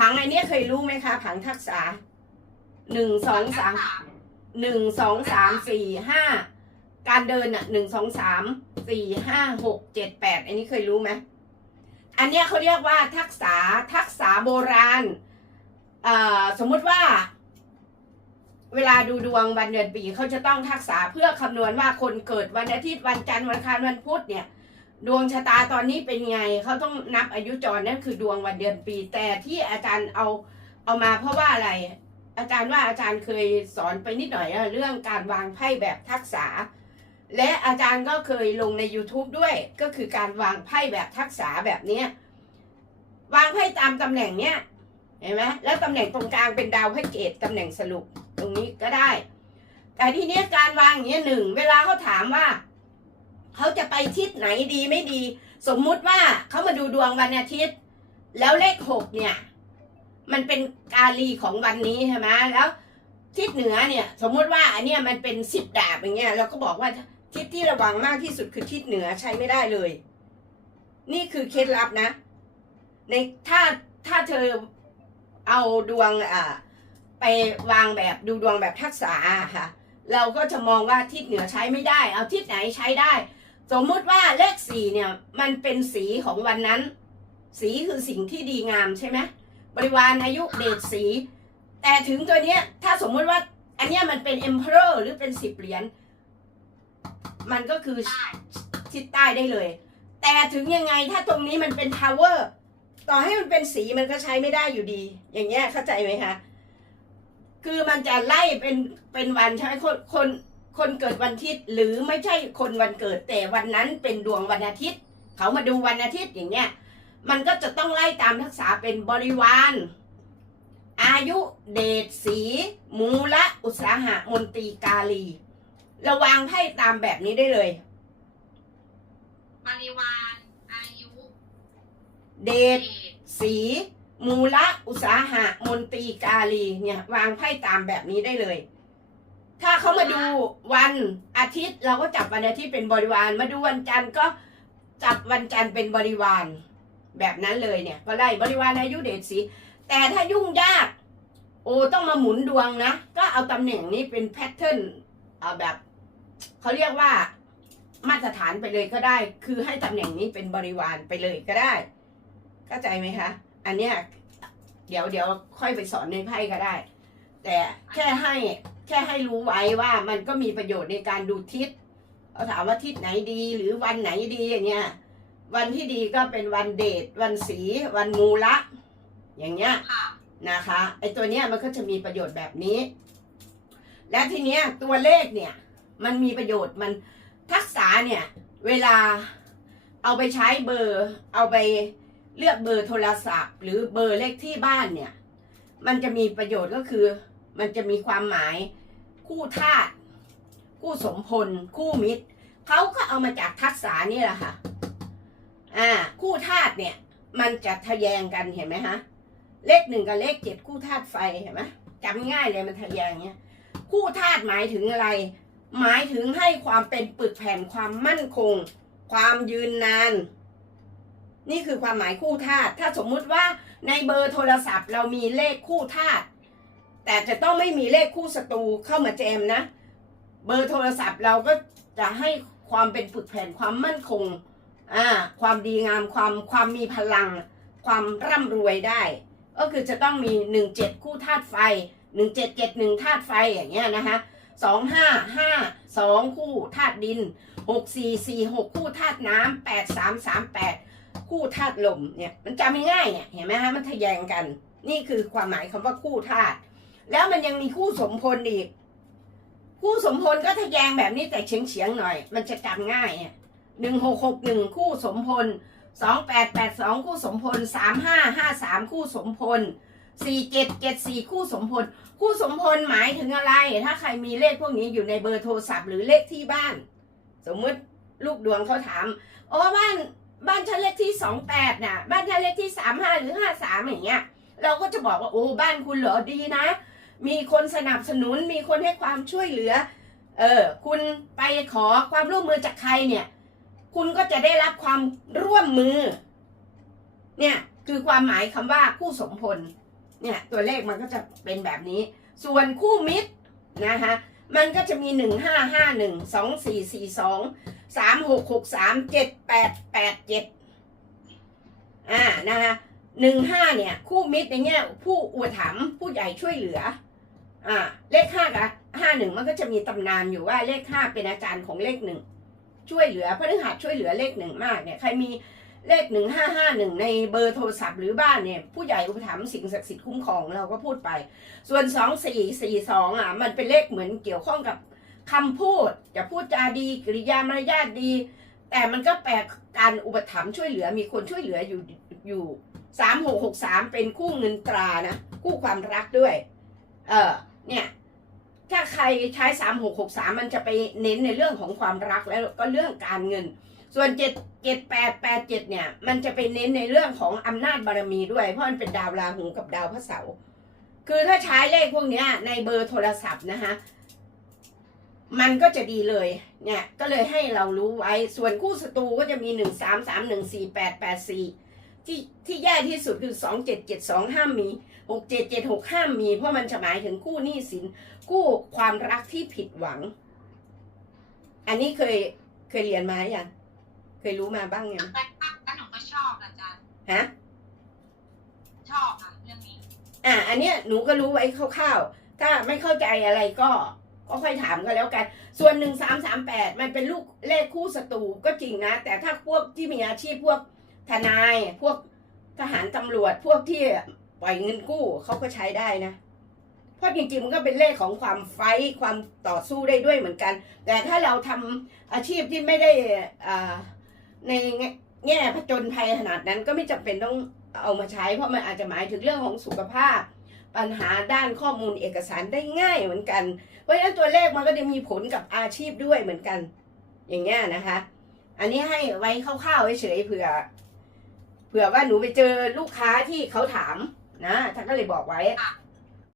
ผังอันเนี้ยเคยรู้ไหมคะผังทักษะหนึ่งสองสามหนึ่งสองสามสี่ห้าการเดินอะหนึ่งสองสามสี่ห้าหกเจ็ดแปดอันนี้เคยรู้ไหมอันเนี้ยเขาเรียกว่าทักษะทักษะโบราณเอ่อสมมุติว่า เวลาดูดวงวันเดือนปีเขาจะต้องทักษะเพื่อคำนวณว่าคนเกิดวันอาทิตย์วันจันทร์วันอังคารวันพุธเนี่ย ดวงชะตาตอนนี้เป็นไงเขาต้องนับอายุจรนั่นคือดวงวันเดือนปี แต่ที่อาจารย์เอาเอามาเพราะว่าอะไร อาจารย์ว่าอาจารย์เคยสอนไปนิดหน่อยเรื่องการวางไพ่แบบทักษะและอาจารย์ก็เคยลงใน YouTube ด้วยก็คือการวางไพ่แบบทักษะแบบนี้วางไพ่ตามตำแหน่งเนี้ยเห็นไหมแล้วตำแหน่งตรงกลางเป็นดาวพระเกตตำแหน่งสรุปตรงนี้ก็ได้ แต่ทีนี้การวางอย่างเงี้ยหนึ่งเวลาเขาถามว่า เขาจะไปทิศไหนดีไม่ดี สมมุติว่าเขามาดูดวงวันอาทิตย์ แล้วเลขหกเนี่ย มันเป็นกาลีของวันนี้ใช่ไหมแล้วทิศเหนือเนี่ย สมมุติว่าอันเนี้ยมันเป็นสิบดาบอย่างเงี้ยเราก็บอกว่าทิศที่ระวังมากที่สุดคือทิศเหนือใช้ไม่ได้เลย นี่คือเคล็ดลับนะ ในถ้าถ้าเธอเอาดวงอ่าไปวางแบบดูดวงแบบทักษะอะค่ะ เราก็จะมองว่าทิศเหนือใช้ไม่ได้ เอาทิศไหนใช้ได้ สมมุติว่าเลขสี่เนี่ย มันเป็นสีของวันนั้น สีคือสิ่งที่ดีงามใช่ไหมบริวารอายุเดชสี แต่ถึงตัวเนี้ยถ้าสมมุติว่าอันเนี้ยมันเป็น emperor หรือเป็นสิบเหรียญมันก็คือได้ทิศใต้ได้เลย แต่ถึงยังไงถ้าตรงนี้มันเป็น tower ต่อให้มันเป็นสีมันก็ใช้ไม่ได้อยู่ดี อย่างเงี้ยเข้าใจไหมคะ คือมันจะไล่เป็นเป็นวันใช่ไหมคนคน คนเกิดวันอาทิตย์หรือไม่ใช่คนวันเกิดแต่วันนั้นเป็นดวงวันอาทิตย์ เขามาดูวันอาทิตย์อย่างเงี้ยมันก็จะต้องไล่ตามทักษะเป็นบริวาร อายุเดชสีมูละอุตสาหะมนตรีกาลี ระวางไพ่ตามแบบนี้ได้เลย บริวารอายุ เดเดชชสีมูละอุตสาหะมนตรีกาลีเนี่ยวางไพ่ตามแบบนี้ได้เลย ถ้าเขามาดูวันอาทิตย์เราก็จับวันอาทิตย์เป็นบริวาร มาดูวันจันทร์ก็จับวันจันทร์เป็นบริวาร แบบนั้นเลยเนี่ย ก็ไล่บริวารอายุเดชสีแต่ถ้ายุ่งยาก โอ้ต้องมาหมุนดวงนะ ก็เอาตำแหน่งนี้เป็นแพทเทิร์นเอาแบบเขาเรียกว่ามาตรฐานไปเลยก็ได้ คือให้ตำแหน่งนี้เป็นบริวารไปเลยก็ได้ เข้าใจไหมคะ อันเนี้ยเดี๋ยวเดี๋ยวค่อยไปสอนในไพ่ก็ได้ แต่แค่ให้ แค่ให้รู้ไว้ว่ามันก็มีประโยชน์ในการดูทิศเขาถามว่าทิศไหนดีหรือวันไหนดีอย่างเงี้ยวันที่ดีก็เป็นวันเดทวันสี วันมูละ อย่างเงี้ยค่ะนะคะไอตัวเนี้ยมันก็จะมีประโยชน์แบบนี้ และทีเนี้ยตัวเลขเนี่ย มันมีประโยชน์มันทักษะเนี่ย เวลาเอาไปใช้เบอร์ เอาไปเลือกเบอร์โทรศัพท์ หรือเบอร์เลขที่บ้านเนี่ย มันจะมีประโยชน์ก็คือ มันจะมีความหมาย คู่ธาตุคู่สมพลคู่มิตรเขาก็เอามาจากทักษะนี่แหละค่ะ อ่า คู่ธาตุเนี่ย มันจะทะแยงกันเห็นไหมฮะ เลขหนึ่งกับเลขเจ็ดคู่ธาตุไฟเห็นไหมจำง่ายเลยมันทะแยงเนี้ย คู่ธาตุหมายถึงอะไร หมายถึงให้ความเป็นปึกแผ่นความมั่นคง ความยืนนาน นี่คือความหมายคู่ธาตุถ้าสมมุติว่าในเบอร์โทรศัพท์ เรามีเลขคู่ธาตุ แต่จะต้องไม่มีเลขคู่ศัตรูเข้ามาแจมนะ เบอร์โทรศัพท์เราก็จะให้ความเป็นปึกแผนความมั่นคงอ่าความดีงามความความมีพลัง ความร่ำรวยได้ ก็คือจะต้องมีหนึ่งเจ็ดคู่ธาตุไฟหนึ่งเจ็ดเจ็ดหนึ่งธาตุไฟอย่างเงี้ยนะคะสองห้าห้าสองคู่ธาตุดินหกสี่สี่หกคู่ธาตุน้ำแปดสามสามแปดคู่ธาตุลมเนี่ยมันจำง่ายเนี่ยเห็นไหมฮะมันทะแยงกัน นี่คือความหมายคำว่าคู่ธาตุ แล้วมันยังมีคู่สมพลอีก คู่สมพลก็ทะแยงแบบนี้แต่เฉียงเฉียงๆหน่อย มันจะจำง่ายหนึ่งหกหกหนึ่งคู่สมพลสองแปดแปดสองคู่สมพลสามห้าห้าสามคู่สมพลสี่เจ็ดเจ็ดสี่คู่สมพล คู่สมพลหมายถึงอะไร ถ้าใครมีเลขพวกนี้อยู่ในเบอร์โทรศัพท์หรือเลขที่บ้าน สมมติลูกดวงเขาถามโอ้บ้านบ้านฉันเลขที่สองแปดน่ะ บ้านฉันเลขที่สามห้าหรือห้าสามอย่างเงี้ย เราก็จะบอกว่าโอ้บ้านคุณเหรอดีนะ มีคนสนับสนุน มีคนให้ความช่วยเหลือ เออ คุณไปขอความร่วมมือจากใครเนี่ย คุณก็จะได้รับความร่วมมือ เนี่ย คือความหมายคำว่าคู่สมพล เนี่ย ตัวเลขมันก็จะเป็นแบบนี้ ส่วนคู่มิตรนะคะมันก็จะมีหนึ่งห้าห้าหนึ่งสองสี่สี่สองสามหกหกสามเจ็ดแปดแปดเจ็ดอ่านะคะหนึ่งห้าเนี่ย คู่มิตรในแง่ผู้อุปถัมภ์ผู้ใหญ่ช่วยเหลือ อ่าเลขห้ากับห้าหนึ่งมันก็จะมีตำนานอยู่ว่าเลขห้าเป็นอาจารย์ของเลขหนึ่งช่วยเหลือพฤหัสช่วยเหลือเลขหนึ่งมากเนี่ยใครมีเลขหนึ่งห้าห้าหนึ่งในเบอร์โทรศัพท์หรือบ้านเนี่ยผู้ใหญ่อุปถัมภ์สิ่งศักดิ์สิทธิ์คุ้มครองเราก็พูดไป ส่วนสองสี่สี่สองอะมันเป็นเลขเหมือนเกี่ยวข้องกับคำพูดจะพูดจาดีกริยามารยาทดี แต่มันก็แปลการอุปถัมภ์ช่วยเหลือมีคนช่วยเหลืออยู่อยู่สามหกหกสามเป็นคู่เงินตรานะคู่ความรักด้วย เออ เนี่ยถ้าใครใช้สามหกหกสามมันจะไปเน้นในเรื่องของความรักแล้วก็เรื่องการเงิน ส่วนเจ็ดเจ็ดแปดแปดเจ็ดเนี่ย มันจะไปเน้นในเรื่องของอำนาจบารมีด้วย เพราะมันเป็นดาวราหูกับดาวพระเสาร์คือถ้าใช้เลขพวกเนี้ยในเบอร์โทรศัพท์นะคะมันก็จะดีเลยเนี่ยก็เลยให้เรารู้ไว้ ส่วนคู่ศัตรูก็จะมีหนึ่งสามสามหนึ่งสี่แปดแปดสี่ ที่ที่แย่ที่สุดคือสองเจ็ดเจ็ดสองห้ามมีหกเจ็ดเจ็ดหกห้ามมี เพราะมันจะหมายถึงคู่หนี้สินคู่ความรักที่ผิดหวัง อันนี้เคยเคยเรียนมาหรือยังเคยรู้มาบ้างยังแต่ก็หนูก็ชอบอาจารย์ฮะชอบค่ะเรื่องนี้ อะอันเนี้ยหนูก็รู้ไว้คร่าวๆถ้าไม่เข้าใจอะไรก็ก็ค่อยถามก็แล้วกัน ส่วนหนึ่งสามสามแปดมันเป็นลูกเลขคู่ศัตรูก็จริงนะ แต่ถ้าพวกที่มีอาชีพพวก ทนายพวกทหารตำรวจพวกที่ปล่อยเงินกู้เขาก็ใช้ได้นะ เพราะจริงๆมันก็เป็นเลขของความไฟความต่อสู้ได้ด้วยเหมือนกัน แต่ถ้าเราทำอาชีพที่ไม่ได้อ่าในแง่ผจญภัยขนาดนั้นก็ไม่จำเป็นต้องเอามาใช้ เพราะมันอาจจะหมายถึงเรื่องของสุขภาพ ปัญหาด้านข้อมูลเอกสารได้ง่ายเหมือนกัน เพราะฉะนั้นตัวเลขมันก็จะมีผลกับอาชีพด้วยเหมือนกัน อย่างเงี้ยนะคะ อันนี้ให้ไว้คร่าวๆเฉยๆเผื่อ เผื่อว่าหนูไปเจอลูกค้าที่เขาถามนะท่านก็เลยบอกไว้